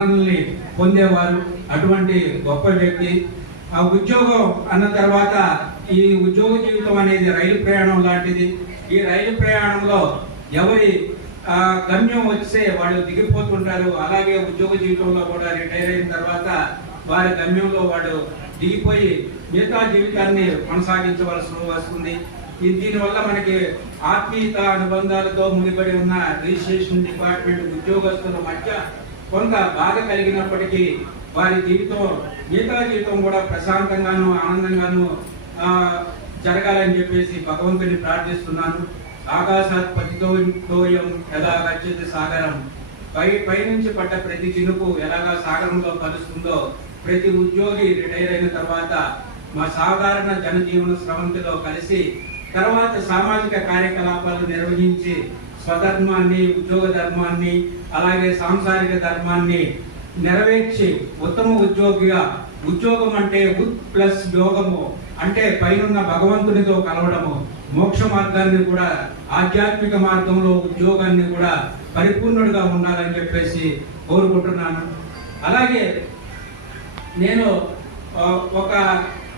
మనల్ని పొందేవారు. అటువంటి గొప్ప వ్యక్తి. ఆ ఉద్యోగం అన్న తర్వాత ఈ ఉద్యోగ జీవితం అనేది రైలు ప్రయాణం లాంటిది. ఈ రైలు ప్రయాణంలో ఎవరి ఆ, గమ్యం వస్తే వాళ్ళు దిగిపోతుంటారు. అలాగే ఉద్యోగ జీవితంలో కూడా రిటైర్ అయిన తర్వాత వారి గమ్యంలో వాడు దిగిపోయి మిగతా జీవితాన్ని కొనసాగించవలసి వస్తుంది. దీనివల్ల మనకి ఆత్మీయత అనుబంధాలతో ముడిపడి ఉన్న రిజిస్ట్రేషన్ డిపార్ట్మెంట్ ఉద్యోగస్తుల మధ్య కొంత బాధ కలిగినప్పటికీ వారి జీవితం మిగతా జీవితం కూడా ప్రశాంతంగాను ఆనందంగాను జరగాలని చెప్పేసి భగవంతుని ప్రార్థిస్తున్నాను. ఆకాశాత్పతితో తోయం ఎలా గచ్చేది సాగరం పై పైనుంచి పడ్డ ప్రతి చినుకు ఎలాగా సాగరంలో కలుస్తుందో ప్రతి ఉద్యోగి రిటైర్ అయిన తర్వాత మా సాధారణ జనజీవన స్రవంతిలో కలిసి తర్వాత సామాజిక కార్యకలాపాలు నిర్వహించి స్వధర్మాన్ని ఉద్యోగ ధర్మాన్ని అలాగే సాంసారిక ధర్మాన్ని నెరవేర్చి ఉత్తమ ఉద్యోగిగా ఉద్యోగం అంటే ఉత్ ప్లస్ యోగము అంటే పైనున్న భగవంతునితో కలవడము మోక్ష మార్గాన్ని కూడా ఆధ్యాత్మిక మార్గంలో ఉద్యోగాన్ని కూడా పరిపూర్ణుడిగా ఉండాలని చెప్పేసి కోరుకుంటున్నాను. అలాగే నేను ఒక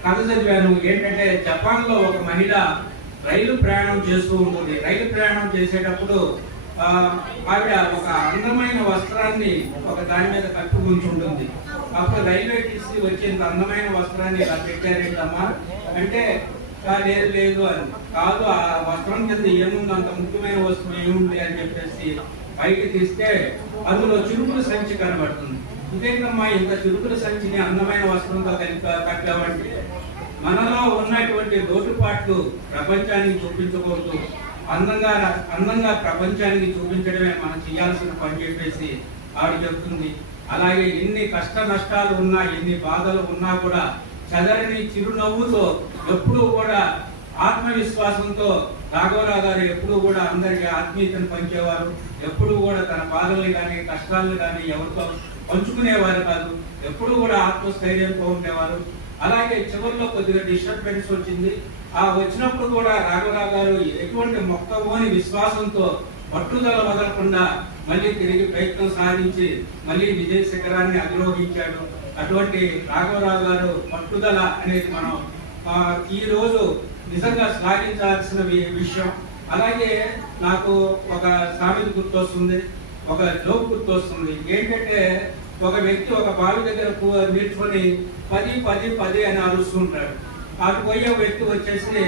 కథ చదివాను. ఏంటంటే జపాన్లో ఒక మహిళ రైలు ప్రయాణం చేస్తూ ఉంటుంది. రైలు ప్రయాణం చేసేటప్పుడు ఆవిడ ఒక అందమైన వస్త్రాన్ని ఒక దాని మీద కట్టుకుంటుంటుంది అప్పుడు రైల్వే టీసీ వచ్చేంత అందమైన వస్త్రాన్ని ఇలా పెట్టారేంటమ్మా? అంటే లేదు లేదు అని. కాదు ఆ వస్త్రం కింద ఏముంది? అంత ముఖ్యమైన వస్తువు ఏముంది? అని చెప్పేసి బయట తీస్తే అందులో చురుకుల సంచి కనబడుతుంది. ఇదేంటమ్మా ఇంత చురుకుల సంచిని అందమైన వస్త్రంతో కలిపి కట్టామంటే మనలో ఉన్నటువంటి లోటుపాట్లు ప్రపంచానికి చూపించకూడదు. అందంగా అందంగా ప్రపంచానికి చూపించడమే మనం చేయాల్సిన పని చెప్పేసి ఆవిడ చెప్తుంది. అలాగే ఎన్ని కష్ట నష్టాలు ఉన్నా ఎన్ని బాధలు ఉన్నా కూడా చదరని చిరునవ్వుతో ఎప్పుడూ కూడా ఆత్మవిశ్వాసంతో రాఘవరావు గారు ఎప్పుడూ కూడా అందరికీ ఆత్మీయతను పంచేవారు. ఎప్పుడూ కూడా తన బాధల్ని కానీ కష్టాలను కానీ ఎవరితో పంచుకునేవారు కాదు. ఎప్పుడూ కూడా ఆత్మస్థైర్యంతో ఉండేవారు. అలాగే చివరిలో కొద్దిగా డిస్టర్బెన్స్ వచ్చింది. ఆ వచ్చినప్పుడు కూడా రాఘవరావు గారు ఎటువంటి మొక్కవోని విశ్వాసంతో పట్టుదల వదలకుండా మళ్ళీ తిరిగి ప్రయత్నం సాధించి మళ్ళీ విజయ శిఖరాన్ని అధిరోహించాడు. అటువంటి రాఘవరావు గారు పట్టుదల అనేది మనం ఈరోజు ఈ రోజు నిజంగా శ్లాఘించాల్సిన విషయం. అలాగే నాకు ఒక సామెత గుర్తొస్తుంది ఒక జోక్ గుర్తొస్తుంది. ఏంటంటే ఒక వ్యక్తి ఒక బావి దగ్గర కూ- నిల్చుకొని పది పది పది అని అరుస్తుంటాడు అటు పోయే వ్యక్తి వచ్చేసి